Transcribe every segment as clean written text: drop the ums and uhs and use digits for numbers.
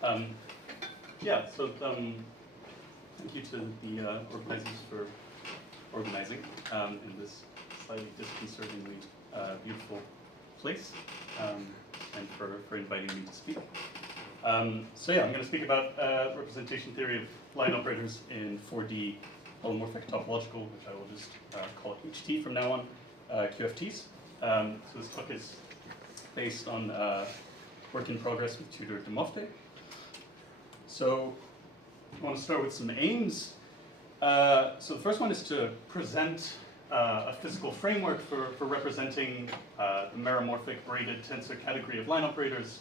Thank you to the organizers for organizing in this slightly disconcertingly beautiful place, and for inviting me to speak. I'm going to speak about representation theory of line operators in 4D holomorphic topological, which I will just call HT from now on, QFTs. So this talk is based on work in progress with Tudor de Mofte. So I want to start with some aims. So the first one is to present a physical framework for representing the meromorphic braided tensor category of line operators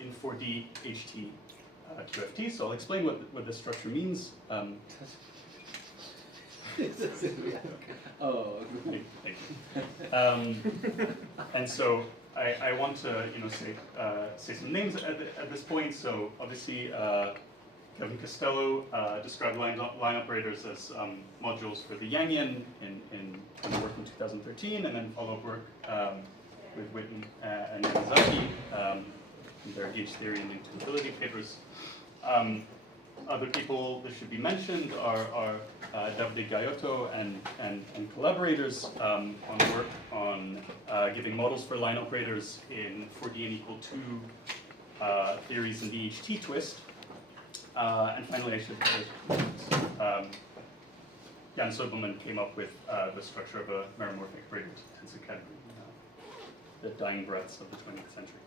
in 4D HT QFT. So I'll explain what this structure means. Oh, thank you. And so I want to say some names at this point. So obviously Kevin Costello described line operators as modules for the Yangian in work in 2013, and then follow-up work with Witten and Yamazaki in their H theory and interpretability papers. Other people that should be mentioned are Davide Gaiotto and collaborators on work on giving models for line operators in 4D n equal 2 theories in the HT twist. And finally, I should Jan Sobelman came up with the structure of a meromorphic braided tensor category, the dying breaths of the 20th century.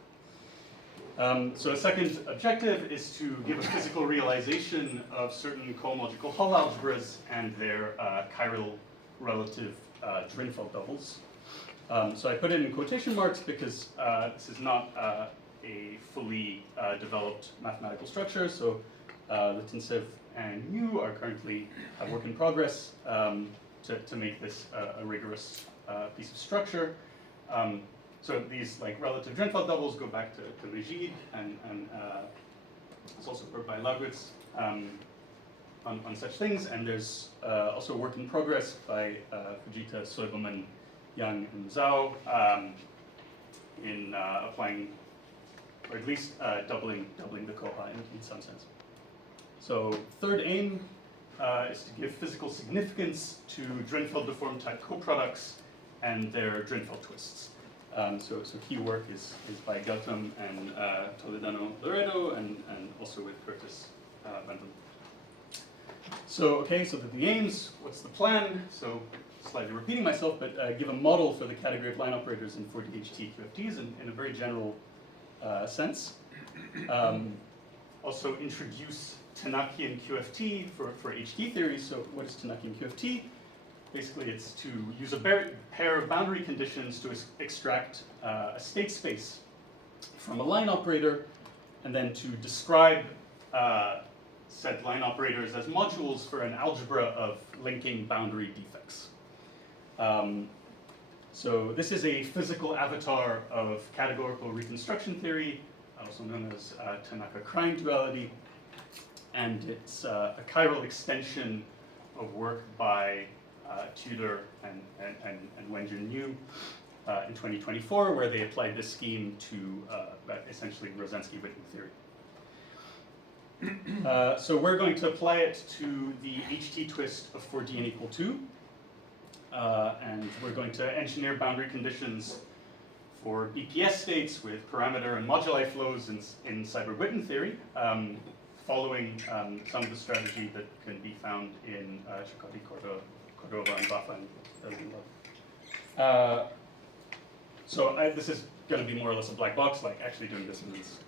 So a second objective is to give a physical realization of certain cohomological Hall algebras and their chiral relative Drinfeld doubles. So I put it in quotation marks because this is not a fully developed mathematical structure. So Litvinsev and you are currently a work in progress to make this a rigorous piece of structure. So these relative Drinfeld doubles go back to Rigide, and it's also work by Laugwitz on such things. And there's also work in progress by Fujita, Soibelman, Yang, and Zhao in applying, or at least doubling the Koha in some sense. So third aim is to give physical significance to Drinfeld deformed type coproducts and their Drinfeld twists. So key work is by Gautam and Toledano Loredo, and also with Curtis Van Den. So the aims, what's the plan? So slightly repeating myself, but give a model for the category of line operators in 4D HT QFTs in a very general sense. Also introduce Tanakian QFT for HT theory. So what is Tanakian QFT? Basically, it's to use a pair of boundary conditions to extract a state space from a line operator, and then to describe said line operators as modules for an algebra of linking boundary defects. So this is a physical avatar of categorical reconstruction theory, also known as Tanaka-Krein duality, and it's a chiral extension of work by Tudor and Wenjun Liu in 2024, where they applied this scheme to essentially Rosensky-Witten theory. So we're going to apply it to the HT twist of 4D n equal 2, and we're going to engineer boundary conditions for BPS states with parameter and moduli flows in Seiberg-Witten theory, following some of the strategy that can be found in Chakotay, Cordova, and Bafa in 2011. So this is going to be more or less a black box, like actually doing this means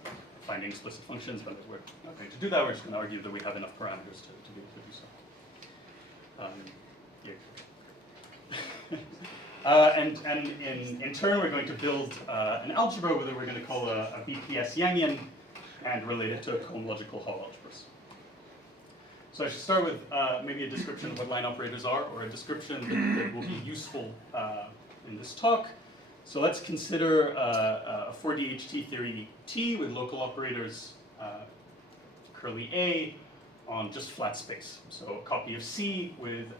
finding explicit functions, but we're not going to do that. We're just going to argue that we have enough parameters to be able to do so. And in turn, we're going to build an algebra that we're going to call a BPS Yangian and relate it to cohomological Hall algebras. So I should start with maybe a description of what line operators are, or a description that will be useful in this talk. So let's consider a 4D HT theory T with local operators curly A on just flat space. So a copy of C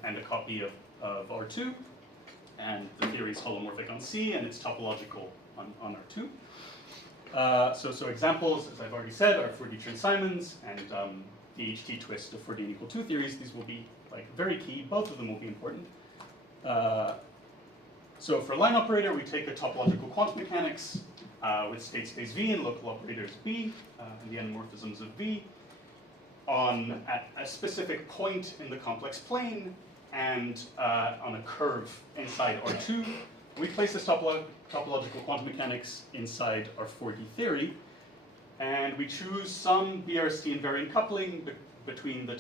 and a copy of R2, and the theory is holomorphic on C, and it's topological on R2. So examples, as I've already said, are 4D Chern-Simons and the HT twist of 4D equal 2 theories. These will be like very key. Both of them will be important. So for line operator, we take a topological quantum mechanics with state space V and local operators B and the n-morphisms of V at a specific point in the complex plane and on a curve inside R2. We place this topological quantum mechanics inside our 4D theory, and we choose some BRST invariant coupling between the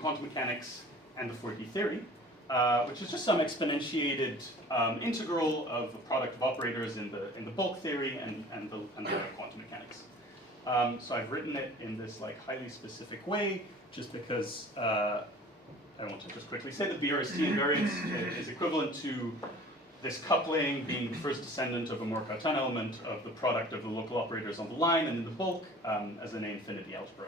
quantum mechanics and the 4D theory, which is just some exponentiated integral of the product of operators in the bulk theory and the quantum mechanics. So I've written it in this like highly specific way, just because I want to just quickly say that BRST invariance is equivalent to this coupling being the first descendant of a Markov-Tan element of the product of the local operators on the line and in the bulk as an A-infinity algebra.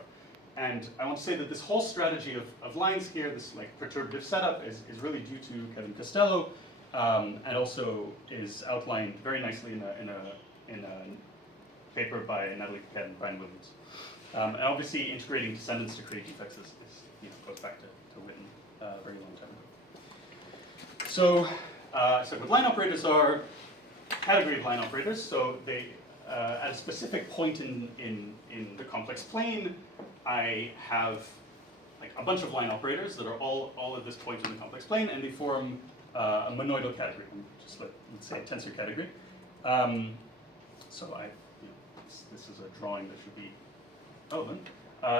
And I want to say that this whole strategy of lines here, this like perturbative setup, is really due to Kevin Costello, and also is outlined very nicely in a paper by Natalie Paquette and Brian Williams. And obviously, integrating descendants to create defects goes back to Witten a very long time ago. So what line operators are category of line operators. So they, at a specific point in the complex plane, I have like a bunch of line operators that are all at this point in the complex plane, and they form a monoidal category. Just let's say a tensor category. So this is a drawing that should be relevant.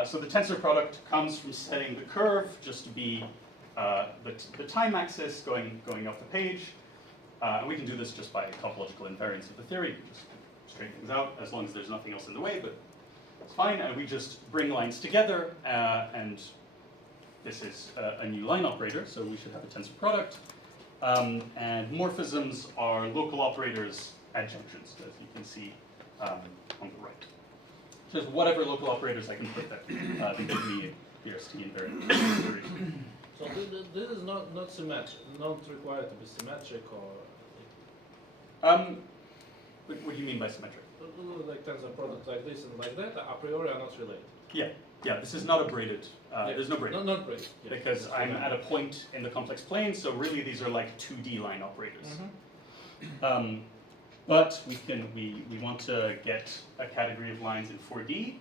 So the tensor product comes from setting the curve just to be the time axis going up the page. And we can do this just by topological invariance of the theory. Just straighten things out as long as there's nothing else in the way, but it's fine. And we just bring lines together, and this is a new line operator, so we should have a tensor product. And morphisms are local operators at junctions, as you can see on the right. So just whatever local operators I can put there, they give me BRST invariant. So this is not symmetric, not required to be symmetric, or what do you mean by symmetric? like tensor products like this and like that a priori are not related. Yeah. This is not a braided. There's no braided. Not braided. Yeah. Because I'm at a point in the complex plane, so really these are like 2D line operators. Mm-hmm. But we want to get a category of lines in 4D,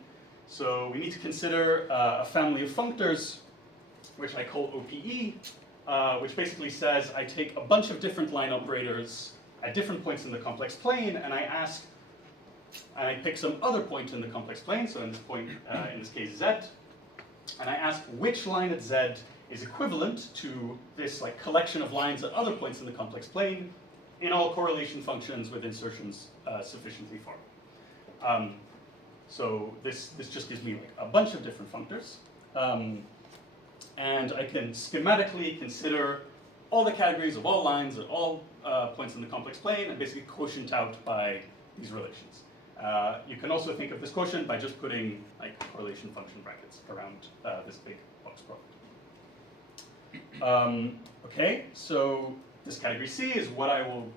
so we need to consider a family of functors, which I call OPE, which basically says I take a bunch of different line operators at different points in the complex plane, and I pick some other point in the complex plane, so in this point, in this case Z, and I ask which line at Z is equivalent to this like collection of lines at other points in the complex plane in all correlation functions with insertions sufficiently far. So this just gives me like a bunch of different functors. And I can schematically consider all the categories of all lines at all points in the complex plane and basically quotient out by these relations. You can also think of this quotient by just putting like correlation function brackets around this big box product. Okay, so this category C is what I will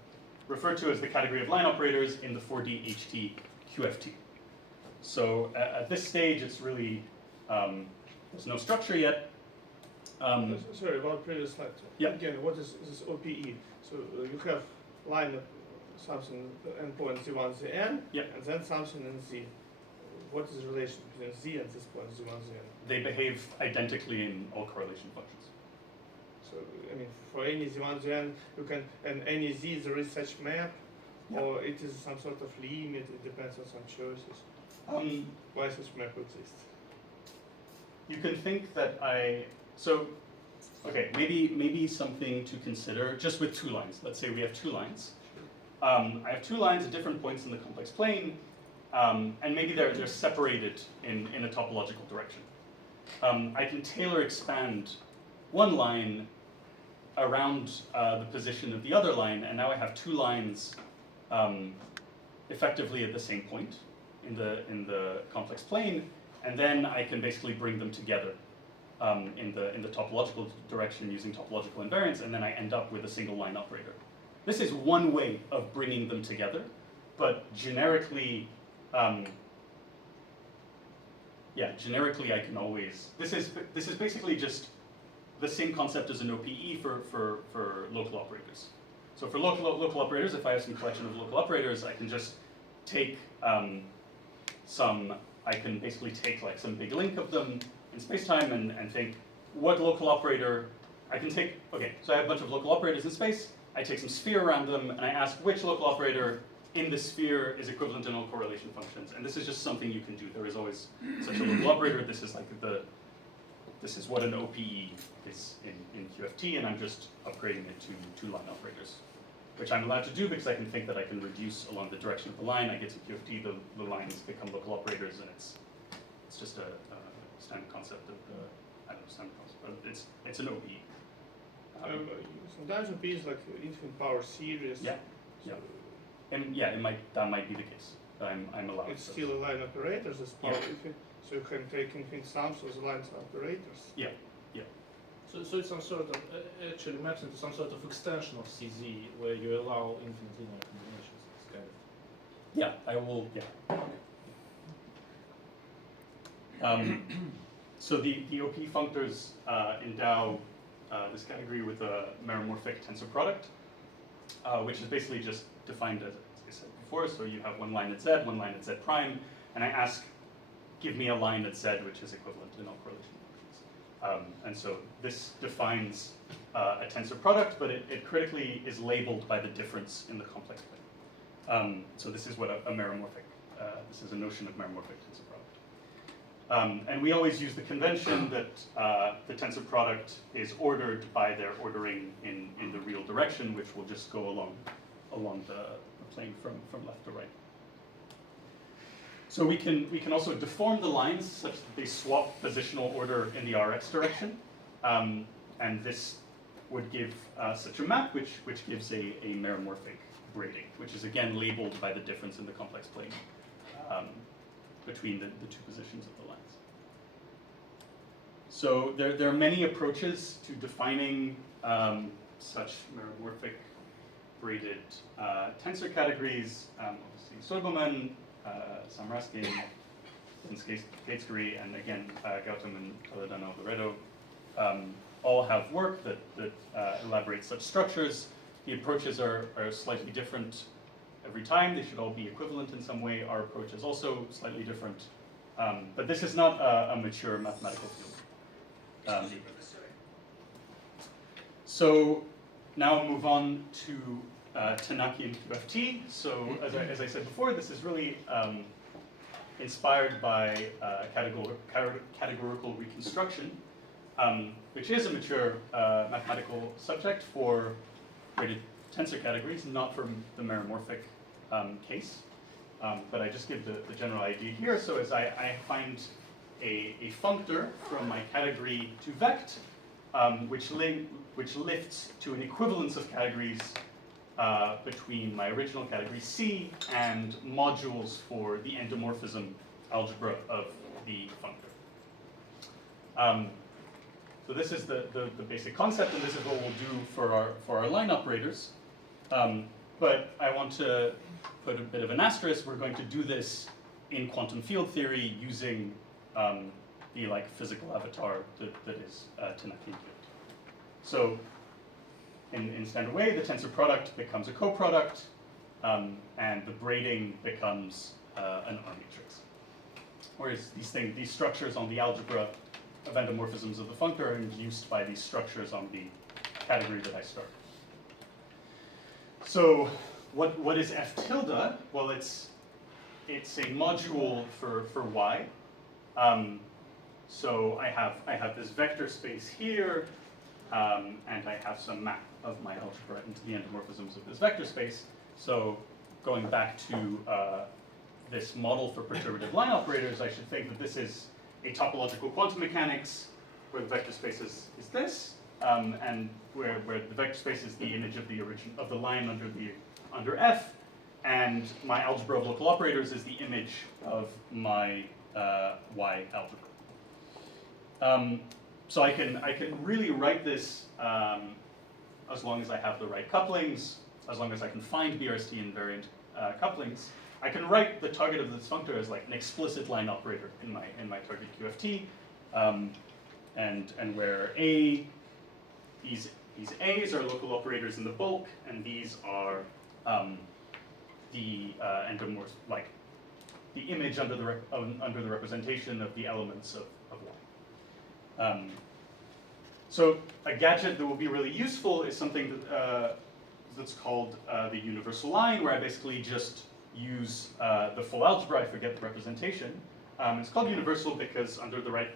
refer to as the category of line operators in the 4D HT QFT. So at this stage, it's really, there's no structure yet. Sorry, about previous slide. Yeah. Again, what is this OPE? So you have line of something endpoint Z1, Zn, Yep. and then something in Z. What is the relation between Z and this point, Z1, Zn? They behave identically in all correlation functions. So, I mean, for any Z1, Zn, you can, and any Z, there is such map, Yeah. or it is some sort of limit, it depends on some choices. Why such map exists? You can think that maybe something to consider just with two lines. Let's say we have two lines. I have two lines at different points in the complex plane, and maybe they're separated in a topological direction. I can Taylor expand one line around the position of the other line, and now I have two lines effectively at the same point in the complex plane, and then I can basically bring them together in the topological direction using topological invariance, and then I end up with a single line operator. This is one way of bringing them together, but generically yeah, generically I can always, this is basically just the same concept as an OPE for local operators. So for local operators, if I have some collection of local operators, I can just take I can basically take like some big link of them in space-time and think what local operator, I can take, okay, so I have a bunch of local operators in space, I take some sphere around them, and I ask which local operator in the sphere is equivalent in all correlation functions. And this is just something you can do. There is always such a local operator. This is like this is what an OPE is in QFT, and I'm just upgrading it to line operators, which I'm allowed to do because I can think that I can reduce along the direction of the line. I get to QFT, the lines become local operators, and it's just a standard concept of I don't know standard concept, but it's an OPE. Sometimes OP is like infinite power series. Yeah, so yeah. And yeah, that might be the case. I'm allowed. it's still a line operators as power infinite, so you can take infinite sums of the lines operators. Yeah. So it's some sort of, actually maps into some sort of extension of CZ where you allow infinite linear combinations. It's kind of. Yeah, I will. Yeah. So the OP functors endow this category with a meromorphic tensor product, which is basically just defined as I said before. So you have one line at Z, one line at Z prime, and I ask, give me a line at Z which is equivalent in all correlation functions. And so this defines a tensor product, but it critically is labeled by the difference in the complex plane. So this is what a meromorphic, this is a notion of meromorphic tensor product. And we always use the convention that the tensor product is ordered by their ordering in the real direction, which will just go along the plane from left to right. So we can also deform the lines such that they swap positional order in the Rx direction, and this would give such a map, which gives a meromorphic braiding, which is again labeled by the difference in the complex plane between the two positions of the lines. So there are many approaches to defining such meromorphic braided tensor categories. Obviously, Sorboman, Sam Raskin, Katesgary, and again Gautam and Toledano Loredo all have work that elaborate such structures. The approaches are slightly different every time. They should all be equivalent in some way. Our approach is also slightly different. But this is not a mature mathematical field. So now I'll move on to Tanaki and QFT. So as I said before, this is really inspired by categorical reconstruction, which is a mature mathematical subject for graded tensor categories, not for the meromorphic case. But I just give the general idea here. So as I find a functor from my category to vect, which lifts to an equivalence of categories between my original category C and modules for the endomorphism algebra of the functor. So this is the basic concept, and this is what we'll do for our line operators. But I want to put a bit of an asterisk. We're going to do this in quantum field theory using the physical avatar that is Tanaki. So in standard way, the tensor product becomes a coproduct, and the braiding becomes an R matrix. Whereas these structures on the algebra of endomorphisms of the functor are induced by these structures on the category that I start. So what is F tilde? Well, it's a module for Y. So I have this vector space here, and I have some map of my algebra into the endomorphisms of this vector space. So going back to this model for perturbative line operators, I should think that this is a topological quantum mechanics where the vector space is this, and where the vector space is the image of the line under F, and my algebra of local operators is the image of my Y algebra. So I can really write this as long as I have the right couplings, as long as I can find BRST invariant couplings. I can write the target of this functor as like an explicit line operator in my target QFT, and where these A's are local operators in the bulk, and these are the endomorph, like the image under the representation of the elements of Y. So a gadget that will be really useful is something that, that's called the universal line, where I basically just use the full algebra. I forget the representation. It's called universal because under the right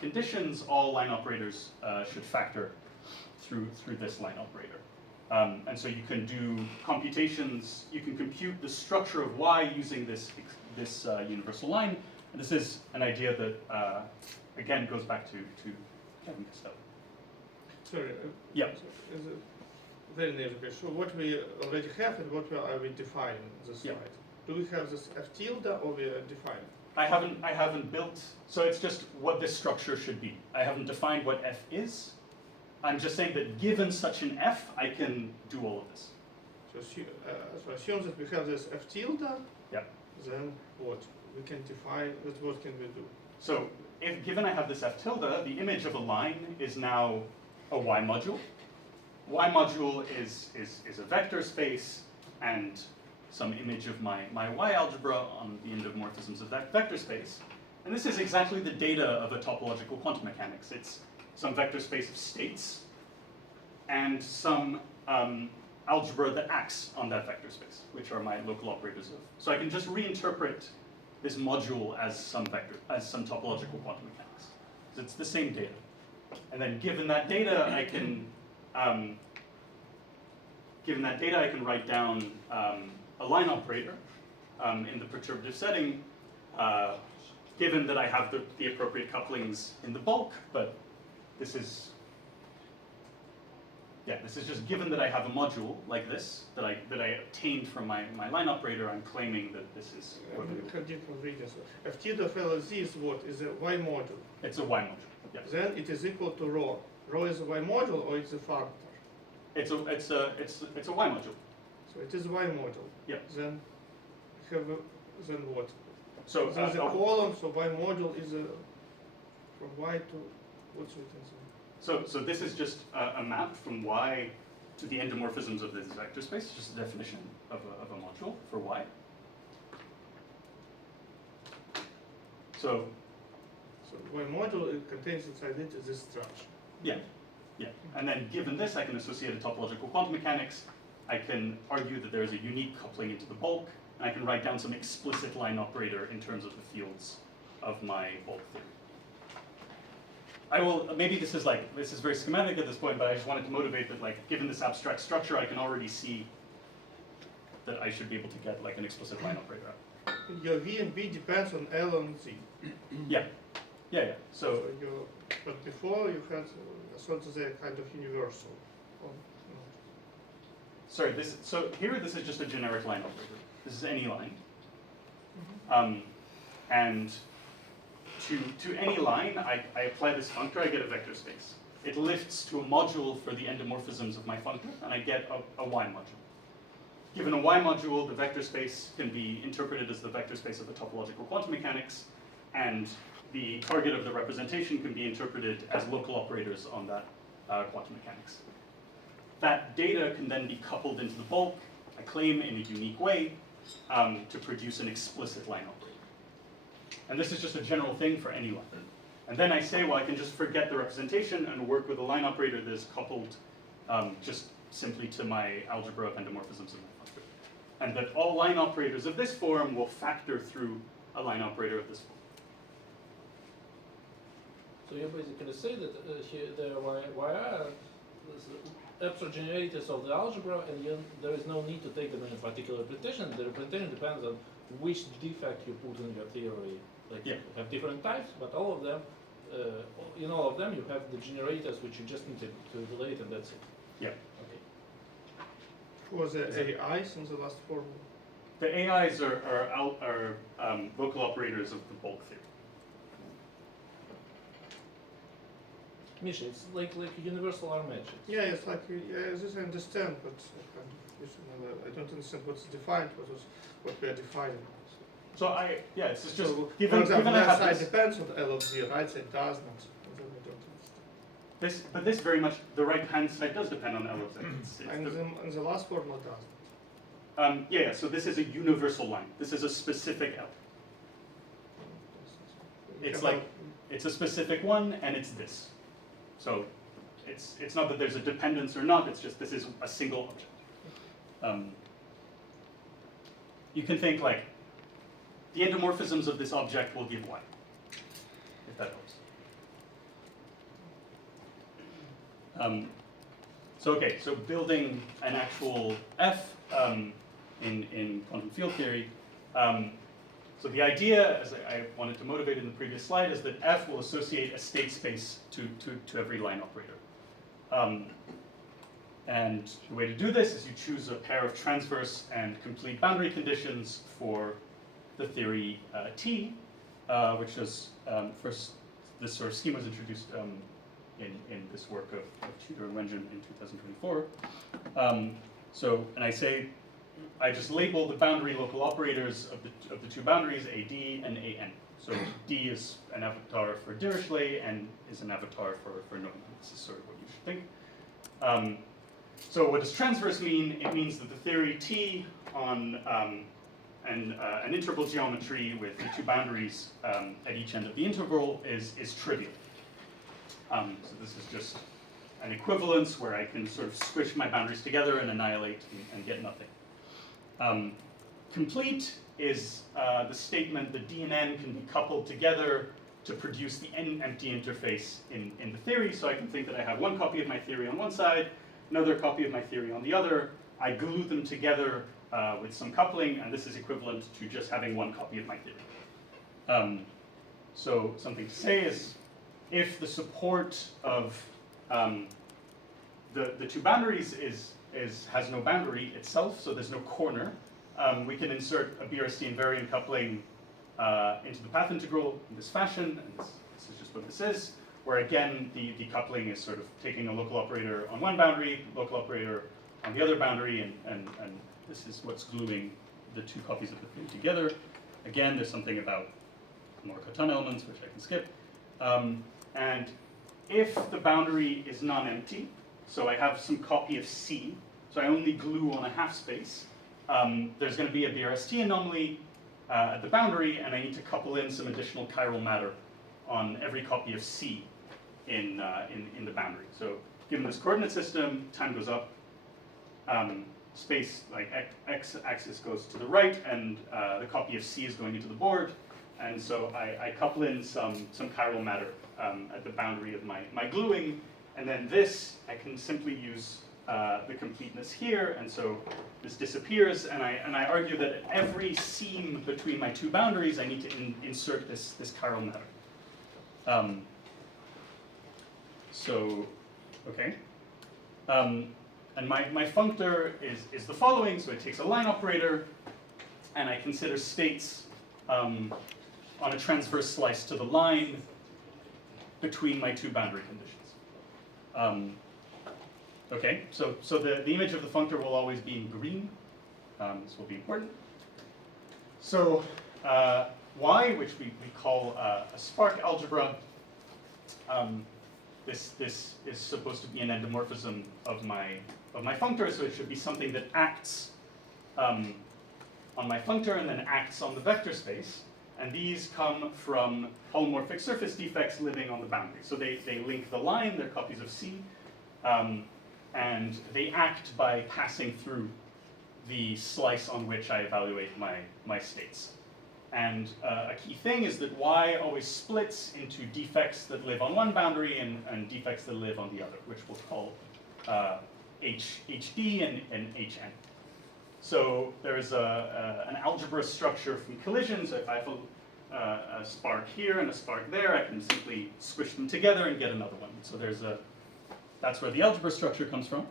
conditions, all line operators should factor through this line operator. And so you can do computations, you can compute the structure of Y using this universal line. And this is an idea that, again, goes back to Kevin Costello. Sorry. Yeah. Is it very nice question. So what we already have and what are we defining in this slide? Do we have this F tilde or we are defining? I haven't built, so it's just what this structure should be. I haven't defined what F is. I'm just saying that given such an F, I can do all of this. So assume that we have this F tilde. Yeah. Then what? We can define, what can we do? So if given I have this F tilde, the image of a line is now a Y module. Y module is a vector space and some image of my Y algebra on the endomorphisms of that vector space. And this is exactly the data of a topological quantum mechanics. It's some vector space of states and some algebra that acts on that vector space, which are my local operators of. So I can just reinterpret this module as some vector, as some topological quantum mechanics. So it's the same data. And then given that data, I can write down a line operator in the perturbative setting, given that I have the appropriate couplings in the bulk, but this is just given that I have a module like this that I obtained from my line operator. I'm claiming that this is. Different regions. F tilde of LZ is what? Is a Y module. It's a Y module. Yeah. Then it is equal to rho. Rho is a Y module or it's a factor. It's a Y module. So it is Y module. Yeah. Then have then what? So There's a column. So Y module is from Y to what's written there? So this is just a map from Y to the endomorphisms of this vector space, just a definition of a module for Y. So Y module it contains inside it this structure. yeah. And then given this, I can associate a topological quantum mechanics. I can argue that there is a unique coupling into the bulk, and I can write down some explicit line operator in terms of the fields of my bulk theory. I will, maybe this is very schematic at this point, but I just wanted to motivate that, like, given this abstract structure, I can already see that I should be able to get like an explicit line operator out. Your V and B depends on L and Z. Yeah. So but before you had sort of a kind of universal. sorry, so here this is just a generic line operator. This is any line. And to any line, I apply this functor, I get a vector space. It lifts to a module for the endomorphisms of my functor, and I get a Y module. Given a Y module, the vector space can be interpreted as the vector space of the topological quantum mechanics, and the target of the representation can be interpreted as local operators on that quantum mechanics. That data can then be coupled into the bulk, I claim in a unique way, to produce an explicit line operator. And this is just a general thing for any line. And then I say, well, I can just forget the representation and work with a line operator that is coupled just simply to my algebra of endomorphisms of my functor. And that all line operators of this form will factor through a line operator of this form. So you basically say that here the Y are abstract generators of the algebra, and there is no need to take them in a particular representation. The representation depends on which defect you put in your theory. Like you have different types, but all of them, in all of them, you have the generators which you just need to relate, and that's it. Yeah. Okay. For the AIs in the last formula. The AIs are local operators of the bulk theory. Misha, it's like a universal R matrix. Yeah, it's like, this I understand, but I don't understand what's defined, what we are defining. So it's just So, given for example, I left have side this, depends on L of Z, right side does not. And then I don't understand. but this very much, the right hand side does depend on L of Z. And the last formula doesn't. So this is a universal line. This is a specific L. It's like, it's a specific one, and it's this. So it's not that there's a dependence or not, it's just this is a single object. You can think like, the endomorphisms of this object will give Y, if that helps. So building an actual F in quantum field theory. So the idea, as I wanted to motivate in the previous slide, is that F will associate a state space to every line operator. And the way to do this is you choose a pair of transverse and complete boundary conditions for the theory T, which was first, this sort of scheme was introduced in this work of Tudor and Wengen in 2024. And I just label the boundary local operators of the two boundaries, AD and AN. So D is an avatar for Dirichlet, and is an avatar for Neumann. This is sort of what you should think. So what does transverse mean? It means that the theory T on an interval geometry with the two boundaries at each end of the interval is trivial. So this is just an equivalence where I can sort of squish my boundaries together and annihilate and get nothing. Complete is the statement that D and N can be coupled together to produce the N-empty interface in the theory. So I can think that I have one copy of my theory on one side, another copy of my theory on the other. I glue them together with some coupling, and this is equivalent to just having one copy of my theory. So something to say is, if the support of the two boundaries has no boundary itself, so there's no corner, we can insert a BRC invariant coupling into the path integral in this fashion, and this is just what this is, where again the coupling is sort of taking a local operator on one boundary, local operator on the other boundary, and this is what's gluing the two copies of the theory together. Again, there's something about more Coton elements, which I can skip. And if the boundary is non-empty, so I have some copy of C, so I only glue on a half space, there's going to be a BRST anomaly at the boundary, and I need to couple in some additional chiral matter on every copy of C in the boundary. So given this coordinate system, time goes up, space, like x-axis goes to the right, and the copy of C is going into the board, and so I couple in some chiral matter at the boundary of my gluing, and then this, I can simply use the completeness here, and so this disappears, and I argue that at every seam between my two boundaries, I need to insert this chiral matter. Okay. And my functor is the following, so it takes a line operator, and I consider states on a transverse slice to the line between my two boundary conditions. Okay, so the image of the functor will always be in green. This will be important. So Y, which we call a spark algebra, this is supposed to be an endomorphism of my functor, so it should be something that acts on my functor and then acts on the vector space. And these come from holomorphic surface defects living on the boundary. So they link the line, they're copies of C, and they act by passing through the slice on which I evaluate my states. And a key thing is that Y always splits into defects that live on one boundary and defects that live on the other, which we'll call HD and HN. So there's an algebra structure from collisions. If I have a spark here and a spark there, I can simply squish them together and get another one. So that's where the algebra structure comes from.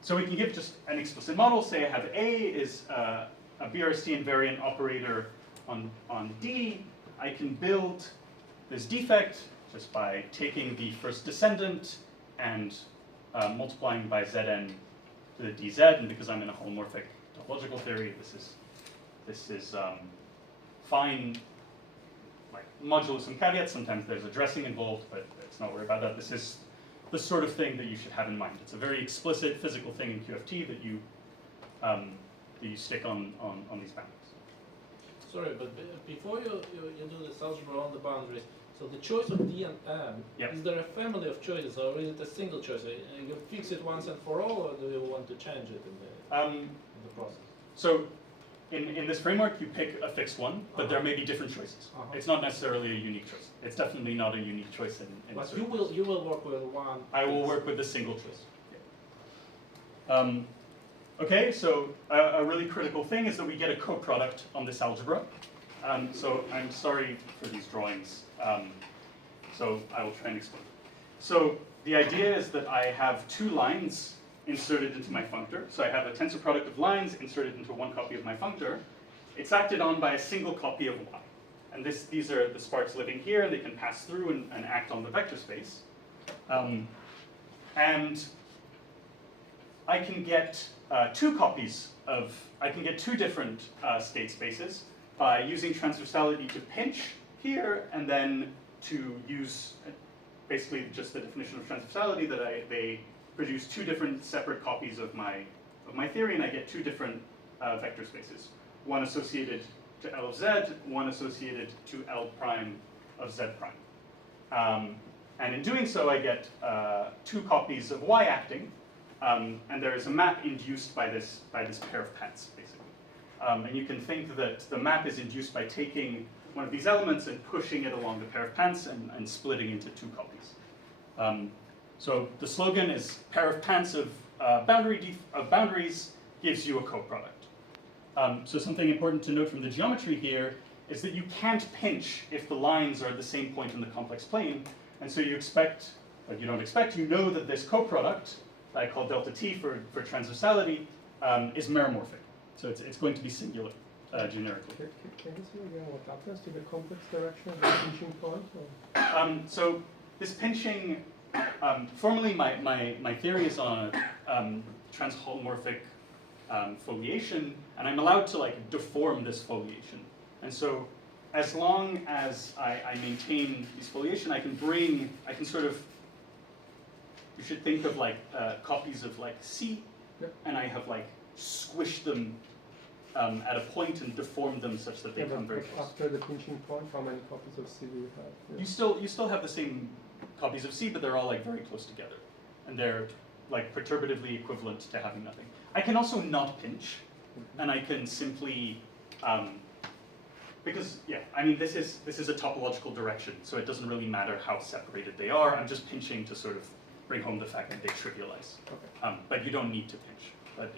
So we can give just an explicit model. Say I have A is a BRC invariant operator on D. I can build this defect just by taking the first descendant and multiplying by Zn to the dz, and because I'm in a holomorphic topological theory, this is fine. Like modulo some caveats, sometimes there's addressing involved, but let's not worry about that. This is the sort of thing that you should have in mind. It's a very explicit physical thing in QFT that you stick on these boundaries. Sorry, but before you do this algebra on the boundaries, so the choice of D and M, Yep. is there a family of choices or is it a single choice? You fix it once and for all, or do you want to change it in the process? So in this framework, you pick a fixed one, but there may be different choices. It's not necessarily a unique choice. It's definitely not a unique choice in But certain you will work with one. I will work with a single choice. Okay, so a really critical thing is that we get a coproduct on this algebra. So I'm sorry for these drawings. So I will try and explain. So the idea is that I have two lines inserted into my functor. So I have a tensor product of lines inserted into one copy of my functor. It's acted on by a single copy of y. And these are the sparks living here, and they can pass through and act on the vector space. And I can get I can get two different state spaces by using transversality to pinch here, and then to use basically just the definition of transversality that they produce two different separate copies of my theory, and I get two different vector spaces. One associated to L of Z, one associated to L prime of Z prime. And in doing so, I get two copies of Y acting, and there is a map induced by this pair of pants, basically. And you can think that the map is induced by taking one of these elements and pushing it along the pair of pants and splitting into two copies. So the slogan is pair of pants of boundaries gives you a coproduct. So something important to note from the geometry here is that you can't pinch if the lines are at the same point in the complex plane, and so you know that this coproduct that I call delta t for transversality is meromorphic. So it's going to be singular generically. Can you see again what happens to the complex direction of the pinching point? So this pinching, formally my theory is on a transholomorphic foliation, and I'm allowed to like deform this foliation. And so as long as I maintain this foliation, I can sort of, you should think of like copies of like C, Yep. and I have like squished them at a point and deformed them such that they come very close. After the pinching point, how many copies of C do you have? You still have the same copies of C, but they're all like very close together, and they're like perturbatively equivalent to having nothing. I can also not pinch, and I can simply because I mean this is a topological direction, so it doesn't really matter how separated they are. I'm just pinching to sort of bring home the fact that they trivialize. Okay. But you don't need to pinch. But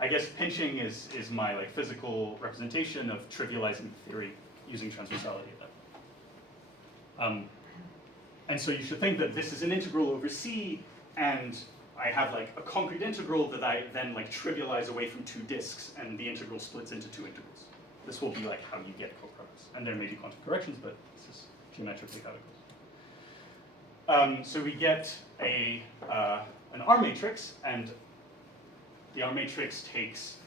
I guess pinching is my like physical representation of trivializing the theory using transversality. And so you should think that this is an integral over C, and I have like a concrete integral that I then like trivialize away from two disks, and the integral splits into two integrals. This will be like how you get coproducts. And there may be quantum corrections, but this is geometrically how it goes. So we get an R matrix, and the R matrix takes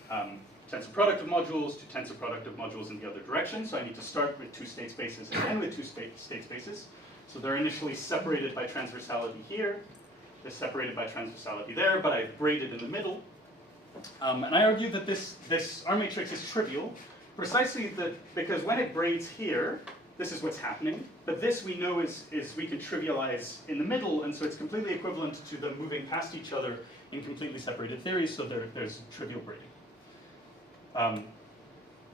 tensor product of modules to tensor product of modules in the other direction. So I need to start with two state spaces and end with two state spaces. So they're initially separated by transversality here. They're separated by transversality there, but I've braided in the middle. And I argue that this R matrix is trivial, precisely because when it braids here, this is what's happening. But this we know is we can trivialize in the middle, and so it's completely equivalent to them moving past each other in completely separated theories, so there's trivial braiding.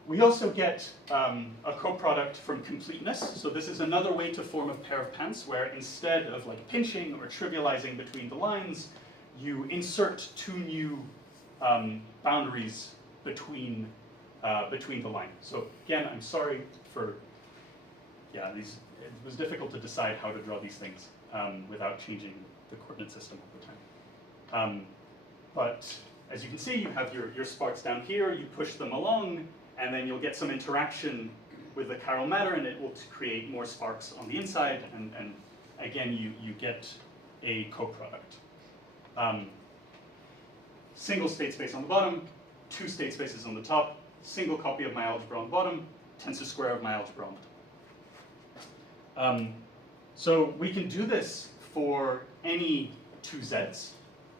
We also get a coproduct from completeness. So this is another way to form a pair of pants, where instead of like pinching or trivializing between the lines, you insert two new boundaries between the line. So again, I'm sorry for, it was difficult to decide how to draw these things without changing the coordinate system over time. But as you can see, you have your sparks down here, you push them along, and then you'll get some interaction with the chiral matter, and it will create more sparks on the inside, and again, you get a co-product. Single state space on the bottom, 2 state spaces on the top, single copy of my algebra on the bottom, tensor square of my algebra on the top. So we can do this for any 2 z's.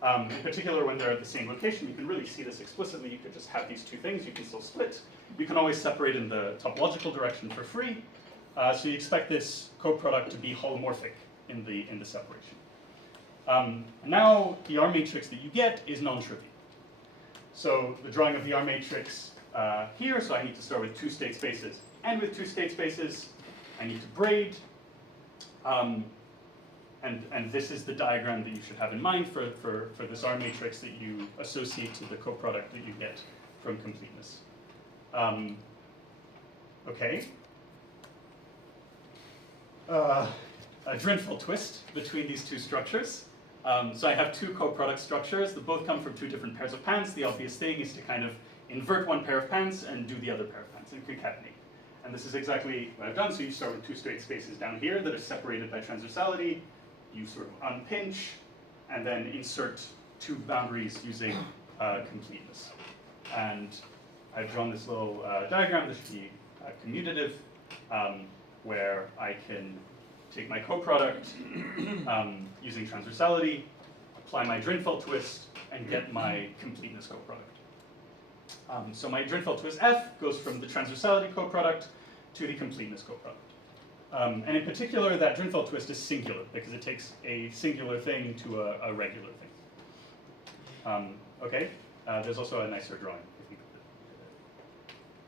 In particular, when they're at the same location, you can really see this explicitly. You could just have these 2 things. You can still split. You can always separate in the topological direction for free. So you expect this coproduct to be holomorphic in the separation. Now the R matrix that you get is non-trivial. So the drawing of the R matrix here, so I need to start with 2 state spaces. And with 2 state spaces, I need to braid. And this is the diagram that you should have in mind for this R matrix that you associate to the coproduct that you get from completeness. Okay. A Drinfeld twist between these 2 structures. So I have 2 coproduct structures that both come from 2 different pairs of pants. The obvious thing is to kind of invert one pair of pants and do the other pair of pants and concatenate. And this is exactly what I've done. So you start with 2 straight spaces down here that are separated by transversality. You sort of unpinch and then insert 2 boundaries using completeness. And I've drawn this little diagram. This should be commutative, where I can take my coproduct using transversality, apply my Drinfeld twist, and get my completeness coproduct. So my Drinfeld twist F goes from the transversality coproduct to the completeness coproduct. And in particular, that Drinfeld twist is singular because it takes a singular thing to a regular thing. Okay, there's also a nicer drawing.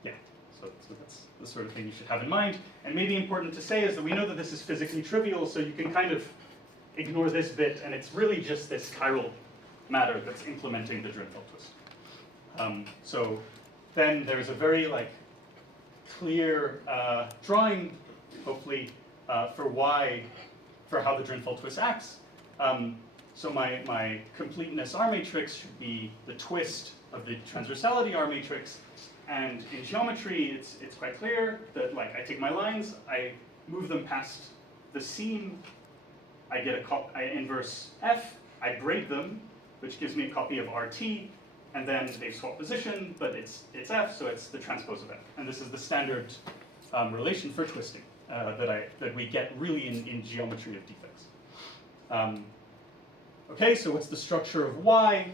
Yeah, so that's the sort of thing you should have in mind. And maybe important to say is that we know that this is physically trivial, so you can kind of ignore this bit, and it's really just this chiral matter that's implementing the Drinfeld twist. So then there's a very clear drawing, hopefully, for how the Drinfeld twist acts. So my completeness R matrix should be the twist of the transversality R matrix. And in geometry, it's quite clear that I take my lines, I move them past the seam, I inverse F, I braid them, which gives me a copy of RT, and then they swap position, but it's F, so it's the transpose of F. And this is the standard relation for twisting that we get really in geometry of defects. Okay, so what's the structure of Y?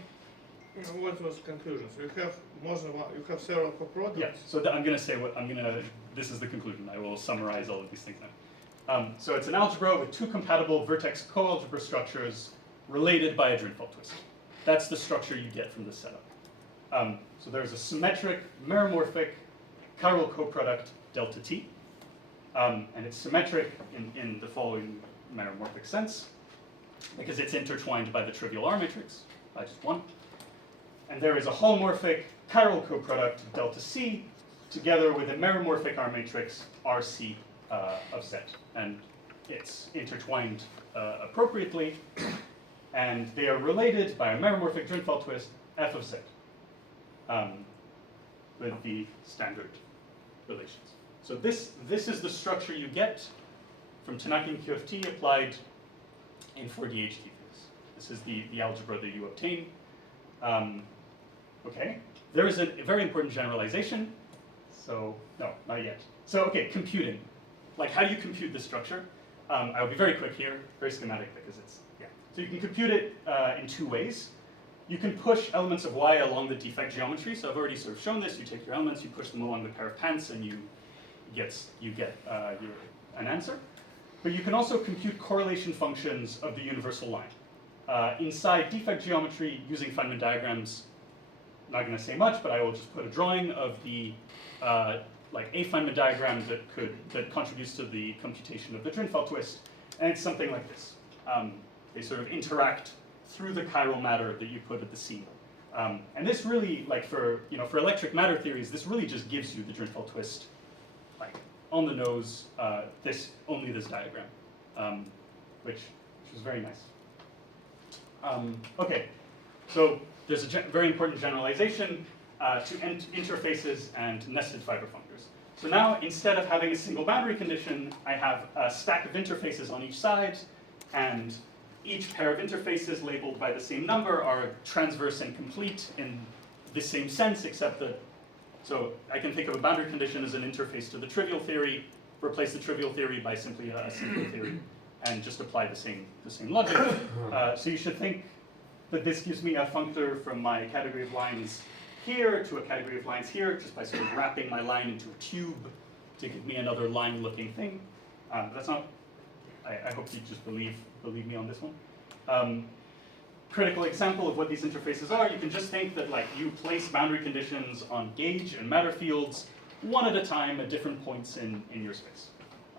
What was the conclusion? So you have more than one, you have several coproducts? Yeah, so I'm going to say this is the conclusion. I will summarize all of these things now. So it's an algebra with 2 compatible vertex coalgebra structures related by a Drinfeld twist. That's the structure you get from this setup. So there's a symmetric, meromorphic chiral coproduct delta T. And it's symmetric in the following meromorphic sense, because it's intertwined by the trivial R matrix, by just 1. And there is a holomorphic chiral coproduct delta C together with a meromorphic R matrix RC of Z. And it's intertwined appropriately, and they are related by a meromorphic Drinfeld twist F of Z with the standard relations. So this is the structure you get from Tanaki and QFT applied in 4D HT fields. This is the algebra that you obtain. Okay, there is a very important generalization. So, no, not yet. So, okay, computing. How do you compute this structure? I'll be very quick here, very schematic because it's, yeah. So you can compute it in 2 ways. You can push elements of Y along the defect geometry. So I've already sort of shown this. You take your elements, you push them along the pair of pants, and you get an answer. But you can also compute correlation functions of the universal line. Inside defect geometry, using Feynman diagrams, I'm not going to say much, but I will just put a drawing of the a Feynman diagram that contributes to the computation of the Drinfeld twist, and it's something like this. They sort of interact through the chiral matter that you put at the seam. And this really, for electric matter theories, this really just gives you the Drinfeld twist, on the nose, only this diagram, which is very nice. Okay, so there's a very important generalization to interfaces and nested fiber functors. So now, instead of having a single boundary condition, I have a stack of interfaces on each side, and each pair of interfaces labeled by the same number are transverse and complete in the same sense, except that, so I can think of a boundary condition as an interface to the trivial theory, replace the trivial theory by simply a simple theory, and just apply the same logic. So you should think that this gives me a functor from my category of lines here to a category of lines here, just by sort of wrapping my line into a tube to give me another line-looking thing. That's not, I hope you just believe me on this one. Critical example of what these interfaces are, you can just think that like you place boundary conditions on gauge and matter fields one at a time at different points in your space,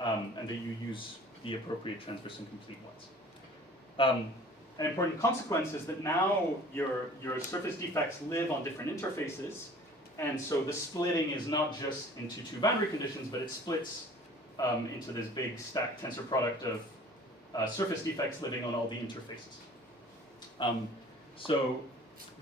and that you use the appropriate transverse and complete ones. An important consequence is that now your surface defects live on different interfaces, and so the splitting is not just into two boundary conditions, but it splits into this big stacked tensor product of surface defects living on all the interfaces. So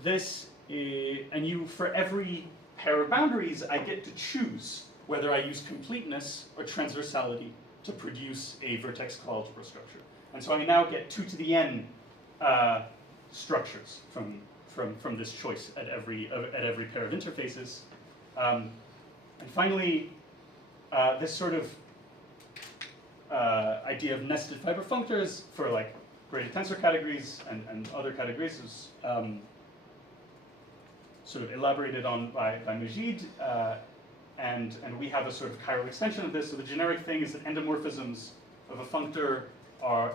this is, and you, for every pair of boundaries, I get to choose whether I use completeness or transversality to produce a vertex coalgebra structure. And so I now get 2 to the n structures from this choice at every pair of interfaces. And finally, this sort of idea of nested fiber functors for like braided tensor categories and other categories is sort of elaborated on by Majid, and we have a sort of chiral extension of this. So the generic thing is that endomorphisms of a functor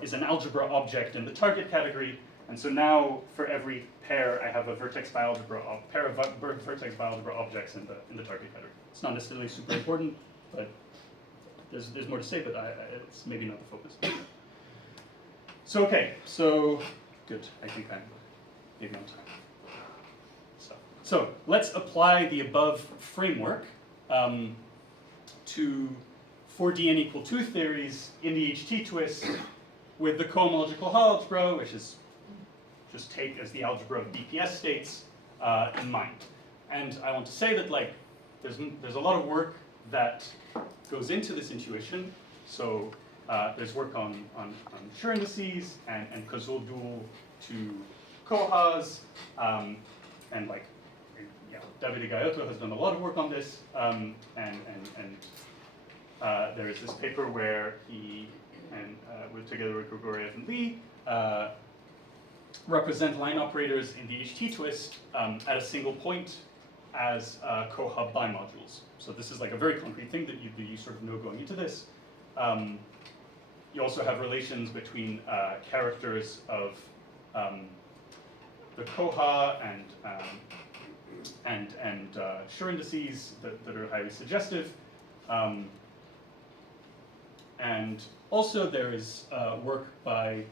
is an algebra object in the target category, and so now for every pair I have a vertex by algebra pair of vertex by algebra objects in the target category. It's not necessarily super important, but there's more to say, but it's maybe not the focus. So okay, so good. I think I'm maybe on time. So let's apply the above framework to for dn equal 2 theories in the HT twist with the cohomological algebra, which is just take as the algebra of BPS states in mind. And I want to say that like there's a lot of work that goes into this intuition. So there's work on Schur indices and causal dual to cohas, and like Davide Gaiotto has done a lot of work on this, and there is this paper where he and together with Grigoriev and Lee represent line operators in the HT twist at a single point as cohub bimodules. So this is like a very concrete thing that you sort of know going into this. You also have relations between characters of the coha and Schur indices that are highly suggestive. And also there is work by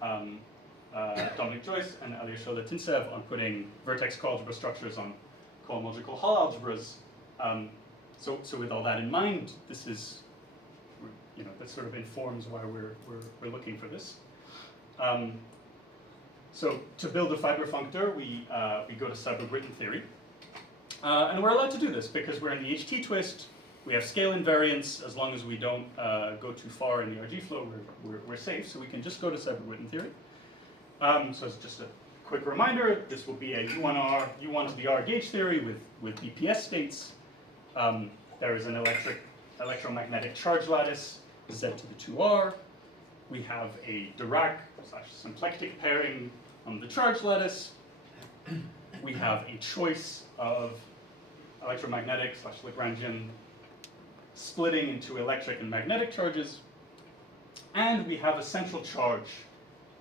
Dominic Joyce and Alyosha Tinsev on putting vertex coalgebra structures on cohomological Hall algebras. So with all that in mind, this is, that sort of informs why we're looking for this. So to build a fiber functor, we go to Seiberg-Witten theory. And we're allowed to do this because we're in the HT twist. We have scale invariance. As long as we don't go too far in the RG flow, we're safe. So we can just go to Seiberg-Witten theory. So it's just a quick reminder, this will be a U1 to the R gauge theory with BPS states. There is an electromagnetic charge lattice Z to the 2R. We have a Dirac/symplectic pairing on the charge lattice. We have a choice of electromagnetic/Lagrangian splitting into electric and magnetic charges. And we have a central charge,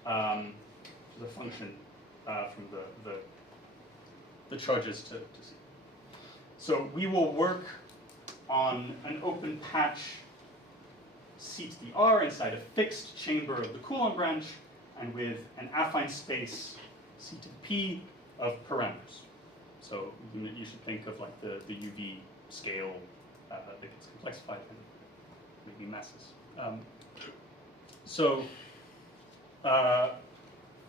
the function from the charges to see. So we will work on an open patch C to the R inside a fixed chamber of the Coulomb branch, and with an affine space C to the P of parameters. So you should think of like the UV scale that gets complexified and maybe masses.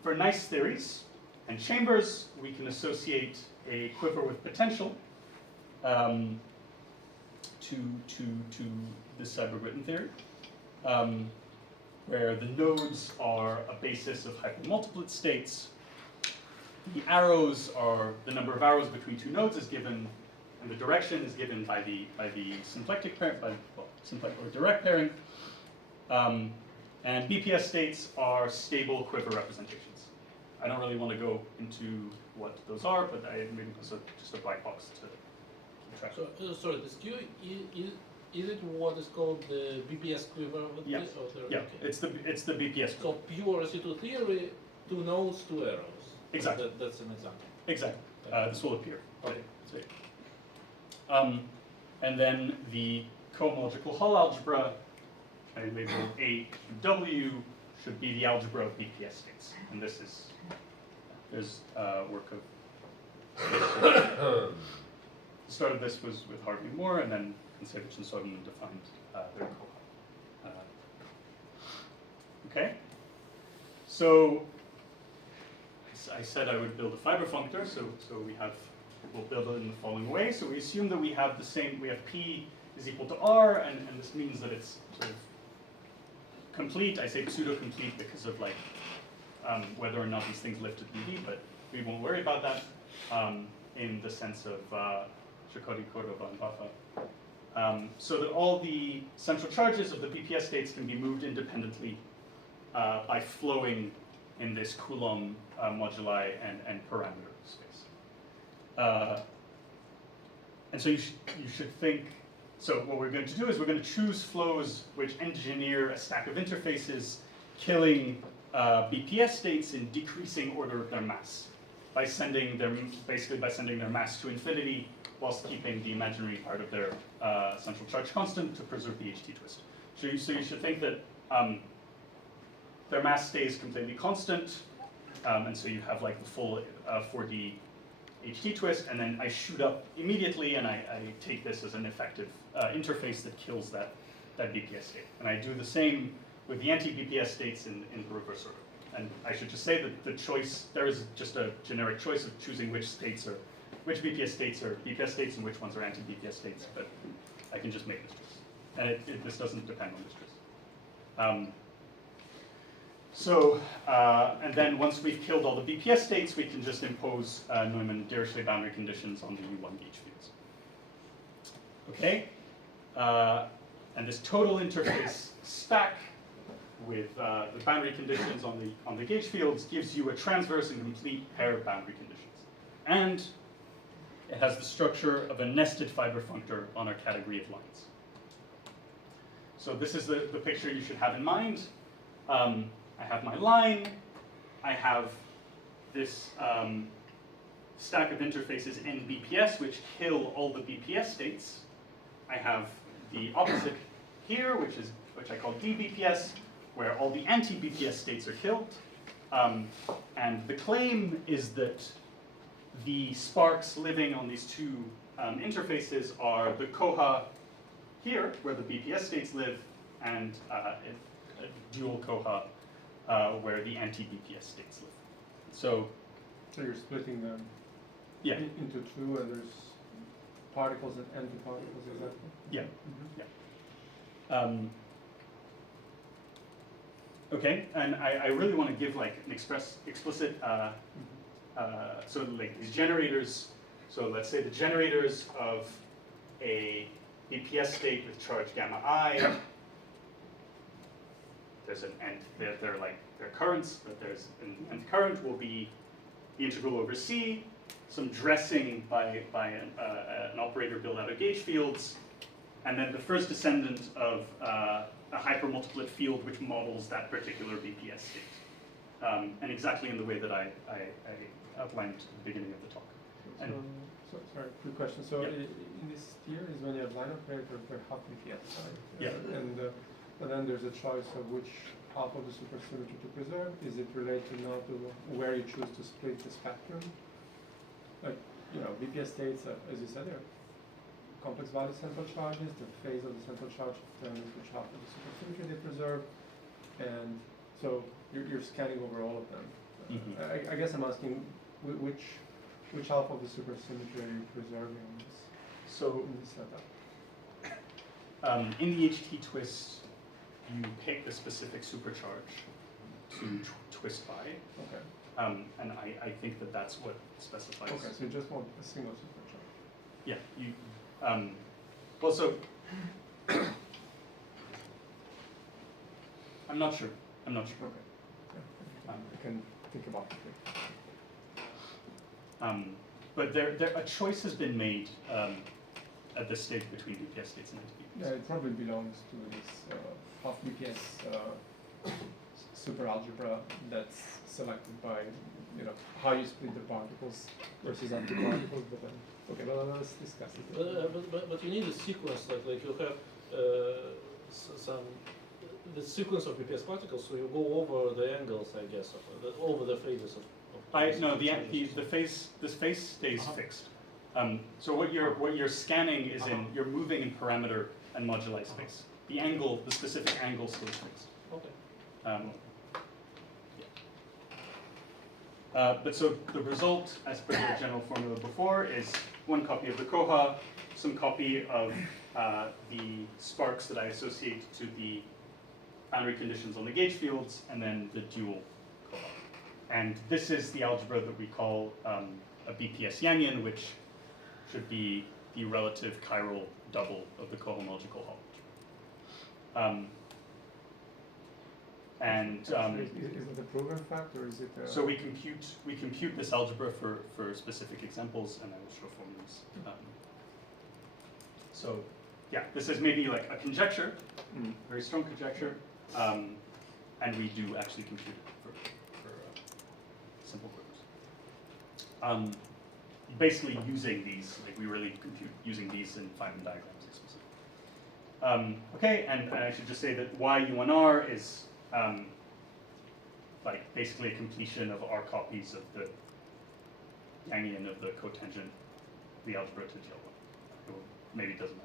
For nice theories and chambers, we can associate a quiver with potential to to this cyberwritten theory, where the nodes are a basis of hypermultiplet states. The arrows are the number of arrows between two nodes is given, and the direction is given by the symplectic pair, symplectic or direct pairing. And BPS states are stable quiver representations. I don't really want to go into what those are, but I maybe just a black box to keep track. So, sorry, this Q, is it what is called the BPS quiver? Yeah. Yeah, Okay. it's the BPS. So pure residual theory, two nodes, two arrows. Exactly. That's an example. Exactly. This will appear. Okay. And then the cohomological Hall algebra, I label AQW, should be the algebra of BPS states. And this is, there's work of, the start of this was with Harvey Moore, and then Konsevich and Soderman defined their Koha. Okay? So, I said I would build a fiber functor, so we'll build it in the following way. So we assume that we have the same, we have P is equal to R, and this means that it's sort of complete. I say pseudo-complete because of like whether or not these things lift at BD, but we won't worry about that in the sense of Shakoti, Cordova, and Bafa. So that all the central charges of the BPS states can be moved independently by flowing in this Coulomb moduli and parameter space. And so you should think, so what we're going to do is we're going to choose flows which engineer a stack of interfaces, killing BPS states in decreasing order of their mass by sending basically by sending their mass to infinity whilst keeping the imaginary part of their central charge constant to preserve the HT twist. So you should think that their mass stays completely constant, and so you have like the full 4D HT twist, and then I shoot up immediately, and I take this as an effective interface that kills that BPS state. And I do the same with the anti-BPS states in the reverse order. And I should just say that the choice, there is just a generic choice of choosing which BPS states are BPS states and which ones are anti-BPS states, but I can just make this choice. And this doesn't depend on this choice. And then once we've killed all the BPS states, we can just impose Neumann-Dirichlet boundary conditions on the U1 gauge fields. Okay? And this total interface stack with the boundary conditions on the gauge fields gives you a transverse and complete pair of boundary conditions. And it has the structure of a nested fiber functor on our category of lines. So this is the picture you should have in mind. I have my line, I have this stack of interfaces in BPS which kill all the BPS states. I have the opposite here, which I call DBPS, where all the anti-BPS states are killed. And the claim is that the sparks living on these two interfaces are the Koha here, where the BPS states live, and a dual Koha where the anti-BPS states live. So you're splitting them yeah, into two, and there's particles and anti-particles, exactly? yeah, Mm-hmm. yeah. Okay, and I really want to give like an explicit, so like these generators, so let's say the generators of a BPS state with charge gamma I, there's an end, they're like, they're currents, but there's an nth current will be the integral over C, some dressing by an operator built out of gauge fields, and then the first descendant of a hypermultiplet field which models that particular BPS state. And exactly in the way that I outlined at the beginning of the talk. And So sorry, quick question. So yeah. in this theory is when you have line operators, they're half BPS, right? Yeah. And then there's a choice of which half of the supersymmetry to preserve. Is it related now to where you choose to split the spectrum? Like, BPS states, as you said, they're complex value central charges. The phase of the central charge determines which half of the supersymmetry they preserve. And so you're scanning over all of them. Mhm. I guess I'm asking which half of the supersymmetry are you preserving in this So setup? in the HT twist, you pick the specific supercharge to twist by, Okay. and I think that that's what specifies. Okay, so you just want a single supercharge. Yeah, you, well, so, I'm not sure. Okay. Yeah. I can think about it. But a choice has been made at this stage between BPS states and Yeah, anti-BPS. it probably belongs to this half BPS superalgebra that's selected by, how you split the particles versus antiparticles. But then, okay, well, let's discuss it. But you need a sequence, like you have the sequence of BPS particles, so you go over the angles, I guess, over the phases of No, this phase stays fixed. So what you're scanning is you're moving in parameter and moduli space. The specific angle stays fixed. Okay. But so the result, as per the general formula before, is one copy of the koha, some copy of the sparks that I associate to the boundary conditions on the gauge fields, and then the dual koha. And this is the algebra that we call a BPS Yangian, which should be the relative chiral double of the cohomological Hall algebra. Is it a proven fact or is it? So we compute this algebra for specific examples, and I will show formulas. So yeah, this is maybe like a conjecture, very strong conjecture, and we do actually compute it for simple quivers. Basically using these, like we really compute using these in Feynman diagrams explicitly. Okay, and I should just say that YU1R is like basically a completion of R copies of the Yangian of the cotangent, the algebra to GL1. Maybe it doesn't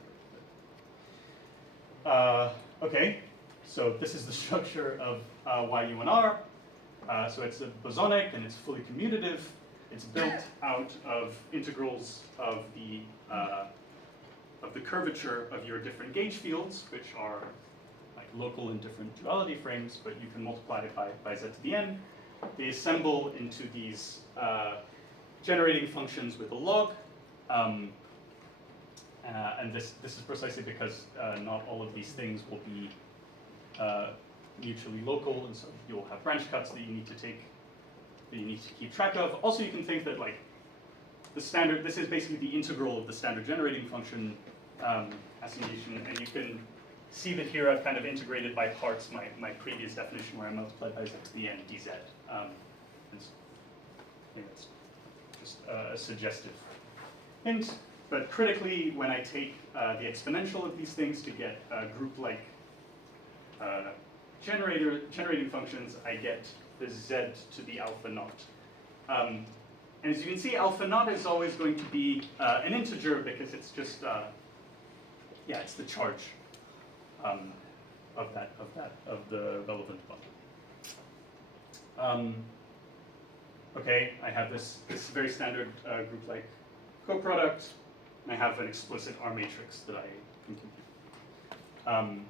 matter. Okay, so this is the structure of YU1R. So it's a bosonic and it's fully commutative. It's built out of integrals of the curvature of your different gauge fields, which are like local in different duality frames, but you can multiply it by z to the n. They assemble into these generating functions with a log, and this is precisely because not all of these things will be mutually local, and so you'll have branch cuts that you need to take, that you need to keep track of. Also, you can think that like the standard, this is basically the integral of the standard generating function assignation, and you can see that here I've kind of integrated by parts my previous definition where I multiplied by z to the n dz. And so, I think that's just a suggestive hint. But critically, when I take the exponential of these things to get group-like generating functions, I get the z to the alpha naught. And as you can see, alpha naught is always going to be an integer because it's just, it's the charge of the relevant bundle. Okay, I have this very standard group-like coproduct, and I have an explicit R matrix that I can compute.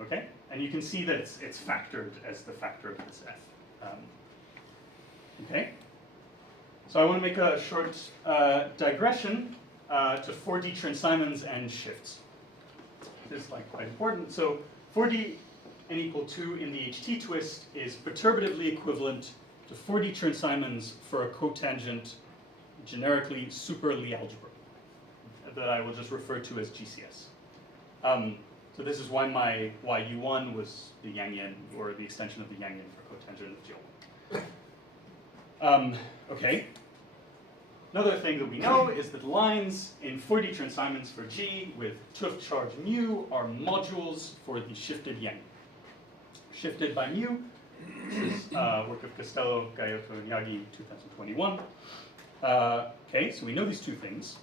Okay, and you can see that it's factored as the factor of this f. Okay, so I want to make a short digression to 4D Chern-Simons and shifts. This is like quite important. So 4D n equal 2 in the HT twist is perturbatively equivalent to 4D Chern-Simons for a cotangent, generically super Lie algebra that I will just refer to as GCS. So this is why my YU1 was the Yangian, or the extension of the Yangian for cotangent of GL1. Okay. Another thing that we know is that lines in 4D Chern-Simons for G with Tuft charge mu are modules for the shifted Yang. Shifted by mu. This is work of Costello, Gaiotto, and Yagi, 2021. Okay, so we know these two things.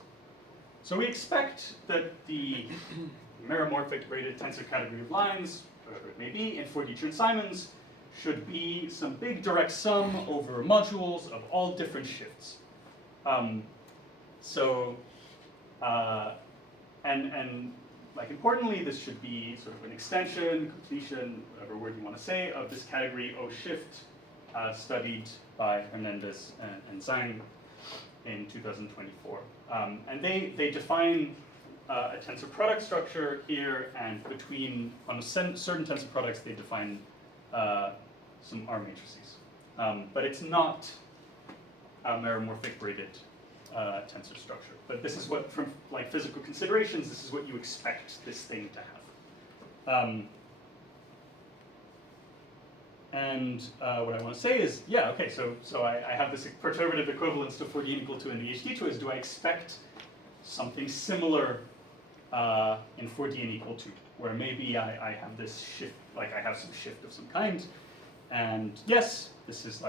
So we expect that the meromorphic braided tensor category of lines, whatever it may be, in 4D Chern-Simons should be some big direct sum over modules of all different shifts. And like importantly, this should be sort of an extension, completion, whatever word you want to say, of this category O shift studied by Hernandez and Zhang in 2024. And they define a tensor product structure here, and between, on certain tensor products, they define some R matrices. But it's not a meromorphic braided tensor structure. But this is what, from like physical considerations, this is what you expect this thing to have. What I want to say is, yeah, okay, so I have this perturbative equivalence to 4D equal to in the HT twist. Do I expect something similar in 4D and equal to, where maybe I have this shift, like I have some shift of some kind, and yes, this is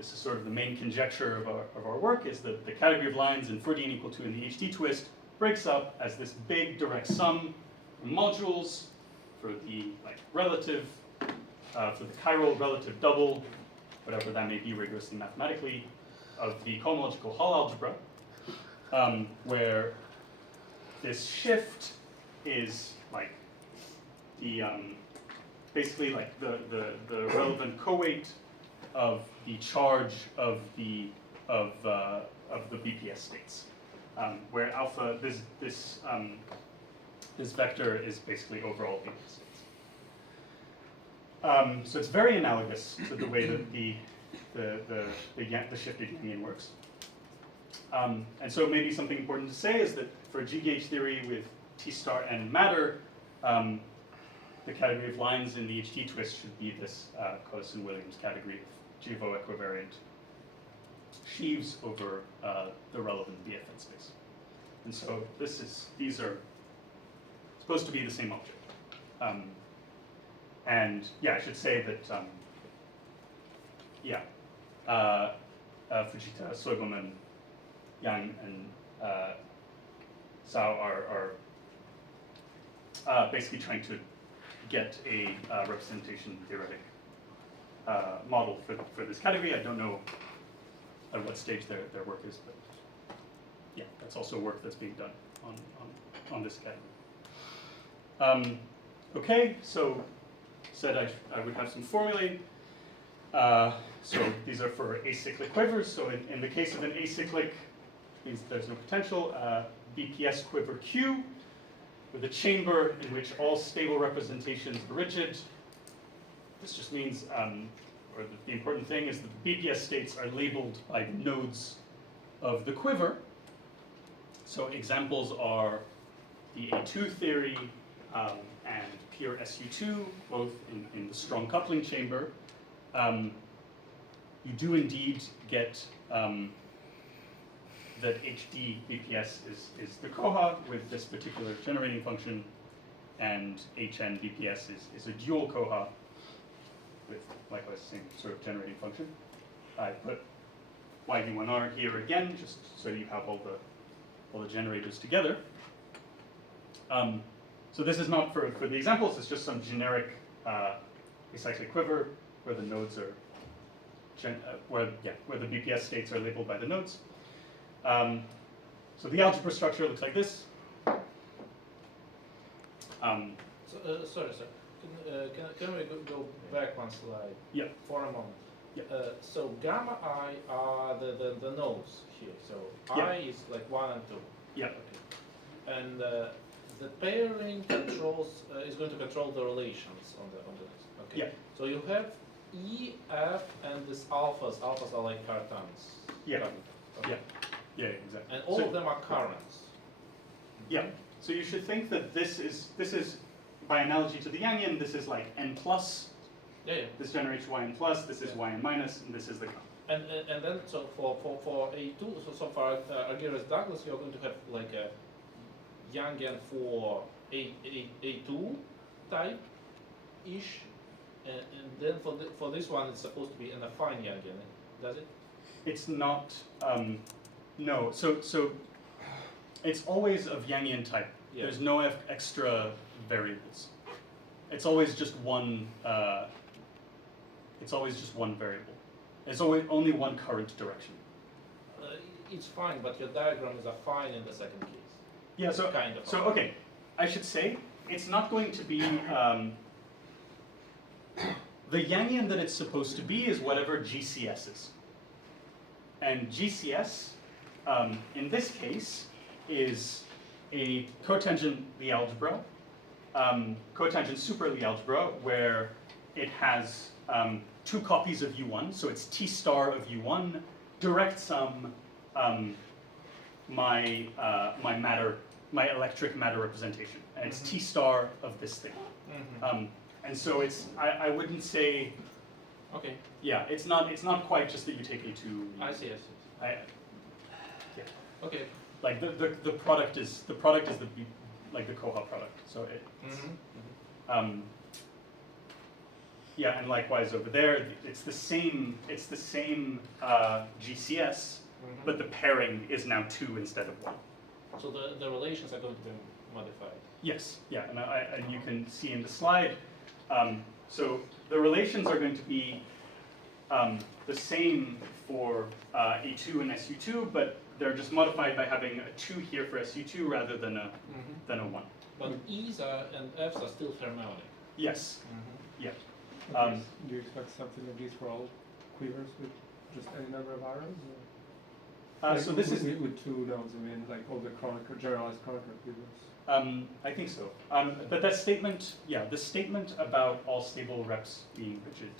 sort of the main conjecture of our work, is that the category of lines in 4D and equal to in the HT twist breaks up as this big direct sum from modules for the like relative, for the chiral relative double, whatever that may be rigorously mathematically, of the cohomological Hall algebra, where this shift is like the basically like the relevant co-weight of the charge of the BPS states, where alpha this vector is basically over all BPS states. So it's very analogous to the way that the shifted Yangian works. And so maybe something important to say is that for G-gauge theory with T star and matter, the category of lines in the HT twist should be this Coulson-Williams category of Givo equivariant sheaves over the relevant BFN space. And so these are supposed to be the same object. And yeah, I should say that Fujita, Soigom, Yang, and Zhao are basically trying to get a representation theoretic model for this category. I don't know at what stage their work is, but yeah, that's also work that's being done on this category. Okay, so said I would have some formulae. So these are for acyclic quivers. So in the case of an acyclic, which means there's no potential, BPS quiver Q, with a chamber in which all stable representations are rigid. This just means, or the important thing is that the BPS states are labeled by the nodes of the quiver. So examples are the A2 theory and pure SU2, both in the strong coupling chamber. You do indeed get that HD BPS is the coha with this particular generating function, and HN BPS is a dual coha with likewise the same sort of generating function. I put YV1R here again, just so you have all the generators together. So this is not for the examples, it's just some generic acyclic quiver where the nodes are, where the BPS states are labeled by the nodes. So the algebra structure looks like this. Sorry, sir. Can we go back one slide? Yeah. For a moment. Yeah. So gamma I are the nodes here. So Yeah. I is like 1 and 2. Yeah. Okay. And the pairing controls is going to control the relations on the list. Okay. Yeah. So you have E, F, and this alphas. Alphas are like cartons. Yeah. Okay. Yeah, exactly. And all So- of them are currents. Yeah. So you should think that this is by analogy to the Yangian, this is like n plus. Yeah. This generates yn plus. This is yn minus, and this is the. And then so for A2, so for Argyros Douglas, you're going to have like a Yangian for A2 type ish, and then for this one it's supposed to be an affine Yangian, does it? It's not. No. So it's always of Yangian type. Yeah. There's no extra variables. It's always just one. It's always just one variable. It's always only one current direction. It's fine, but your diagram is affine in the second case. Yeah. So Kind of So affine. okay. I should say, it's not going to be, the Yangian that it's supposed to be is whatever GCS is. And GCS, in this case, is a cotangent Lie algebra, cotangent super Lie algebra, where it has 2 copies of U1, so it's T star of U1, direct sum my electric matter representation, and it's T star of this thing. And so it's, I wouldn't say, Okay, yeah, it's not quite just that you take A2. I see. Yeah, Okay. like the product is the like the Koha product. So it's, yeah, and likewise over there, it's the same GCS, but the pairing is now 2 instead of 1. So the relations are going to be modified. Yes, yeah, and you can see in the slide. So the relations are going to be the same for A2 and SU2, but they're just modified by having a 2 here for SU2 rather than a 1. But E's and F's are still fermionic. Yes, yeah. Okay, do you expect something like this for all quivers with just any number of ions? So this is, with 2 nodes, I mean, like all the Kronecker, generalized Kronecker quivers. I think so. But that statement, yeah, the statement about all stable reps being rigid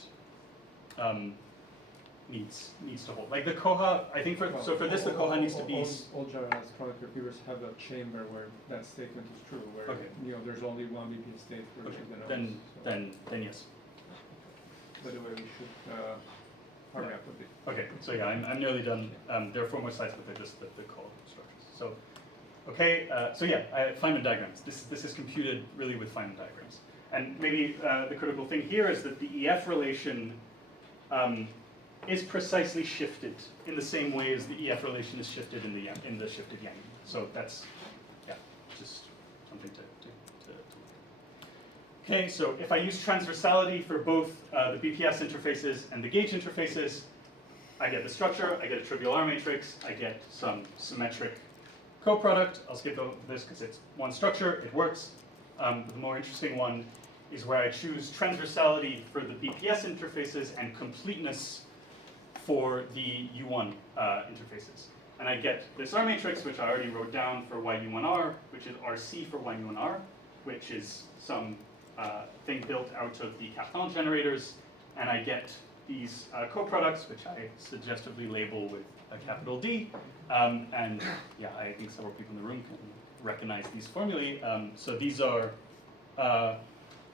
needs to hold. Like the Koha, I think for this the Koha needs to be. All generalized Kronecker quivers have a chamber where that statement is true, where there's only one BPS state for each of the nodes. Then yes. By the way, we should hurry up a bit. Okay, so yeah, I'm nearly done. There are 4 more slides, but they're just the call structures. So, okay, so yeah, Feynman diagrams. This is computed really with Feynman diagrams. And maybe the critical thing here is that the EF relation is precisely shifted in the same way as the EF relation is shifted in the shifted Yang. So that's, yeah, just something to okay, so if I use transversality for both the BPS interfaces and the gauge interfaces, I get the structure, I get a trivial R matrix, I get some symmetric coproduct. I'll skip over this because it's one structure, it works. The more interesting one is where I choose transversality for the BPS interfaces and completeness for the U1 interfaces. And I get this R matrix, which I already wrote down for YU1R, which is RC for YU1R, which is some thing built out of the Cartan generators, and I get these coproducts, which I suggestively label with a capital D, and yeah, I think several people in the room can recognize these formulae. So these are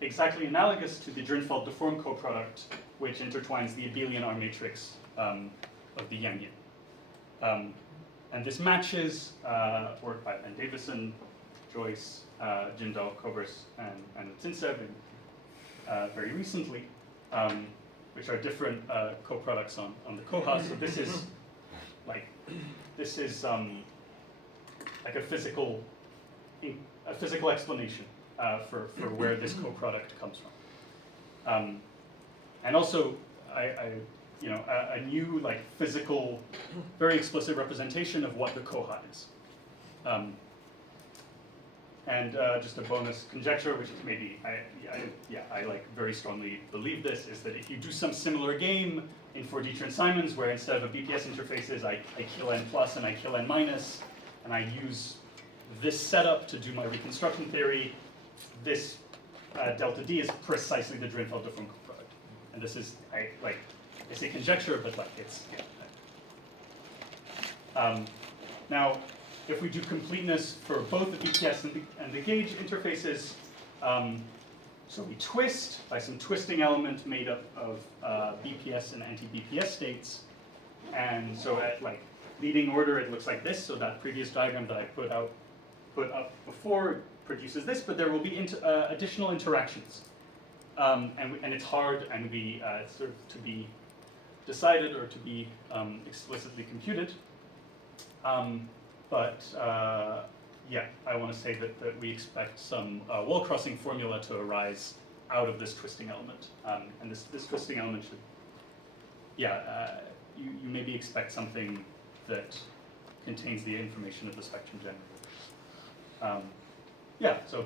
exactly analogous to the Drinfeld-Deform coproduct, which intertwines the abelian R matrix of the Yangian. And this matches work by Ben Davison, Joyce, Jindal, Kobers, and Tsintsev very recently, which are different coproducts on the Koha. So this is like like a physical explanation for where this coproduct comes from. And also, a new like physical, very explicit representation of what the Koha is. And just a bonus conjecture, which is maybe, I like very strongly believe this, is that if you do some similar game in 4D Simons, where instead of a BPS interfaces, I kill n plus and I kill n minus, and I use this setup to do my reconstruction theory, this delta D is precisely the Drinfeld-Deform coproduct. And this is, I say conjecture, but like it's, yeah. Now, if we do completeness for both the BPS and the gauge interfaces, so we twist by some twisting element made up of BPS and anti-BPS states, and so at like leading order it looks like this. So that previous diagram that I put up before produces this, but there will be additional interactions, and it's hard and we sort of to be decided or to be explicitly computed. But yeah, I want to say that we expect some wall crossing formula to arise out of this twisting element. And this twisting element should, yeah, you maybe expect something that contains the information of the spectrum generator. Yeah, so,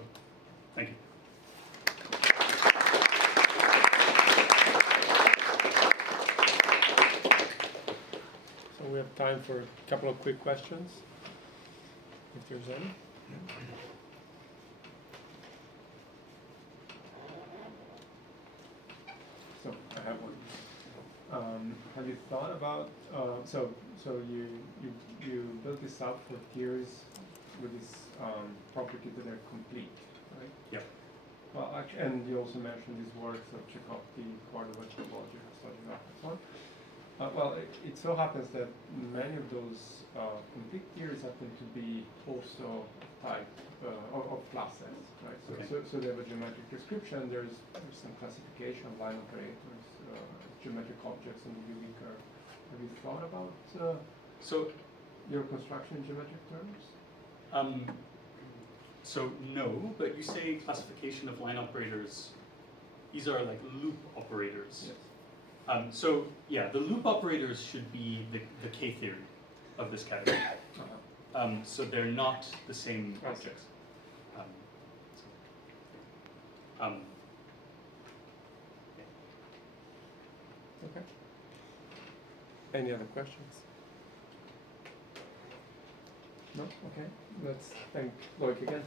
thank you. So we have time for a couple of quick questions, if there's any. So I have one. Have you thought about so you built this out for tiers with this property that are complete, right? Yep. Well, actually, and you also mentioned these works of Tchaikovsky, Cordova, Logic, and so on. Well, it so happens that many of those complete tiers happen to be also type of class sets, right? So, Okay. so they have a geometric description. There's some classification of line operators, geometric objects on the UV curve. Have you thought about So, your construction in geometric terms? so no, but you say classification of line operators, these are like loop operators. Yes. So yeah, the loop operators should be the K-theory of this category. So they're not the same I see. objects. So, Okay. Any other questions? No? Okay. Let's thank Loic again.